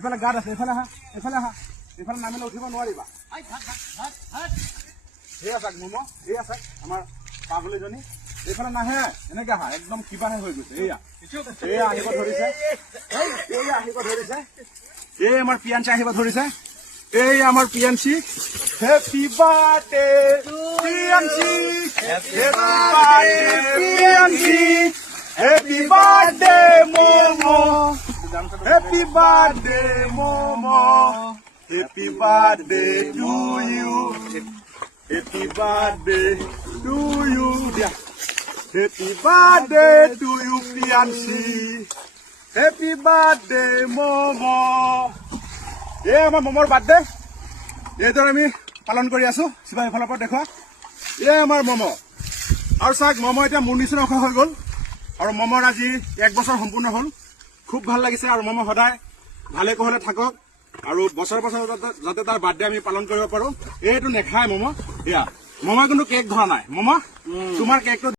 এইফালে গাত আছে, এইফালে আহা, এইফালে আহা, এইফালে নামিলে উঠিব নোৱাৰিবা। সেয়া চাক মম, এয়া চাক আমাৰ পাগলীজনী, এইফালে নাহে, এনেকে আহা, একদম কিবাহে হৈ গৈছে। এয়া এয়া আহিব ধৰিছে, এয়া আহিব ধৰিছে, এই আমাৰ পিয়াঞ্চি আহিব ধৰিছে, এই আমাৰ Piyanshi. Happy birthday Piyanshi, happy birthday Piyanshi, happy birthday mom, happy birthday mom, happy birthday to you, happy birthday to you, দিয়া happy birthday to you Piyanshi, happy birthday mom. এই আমাৰ মমৰ বাৰ্থডে এইদৰে আমি পালন কৰি আছো। শিৱা এইফালৰ পৰা দেখুৱা, এই আমাৰ মম। আৰু চাওক মম এতিয়া মোৰ নিচিনা ওখ হৈ গ'ল, আৰু মমৰ আজি 1 বছৰ সম্পূৰ্ণ হ'ল। খুব ভাল লাগিছে, আৰু মম সদায় ভালে কুশলে থাকক, আৰু বছৰ বছৰ যাতে তাৰ বাৰ্থডে আমি পালন কৰিব পাৰো। এইটো নেখায় মম। এয়া মমই কিন্তু কেক ধৰা নাই। মম তোমাৰ কেকটো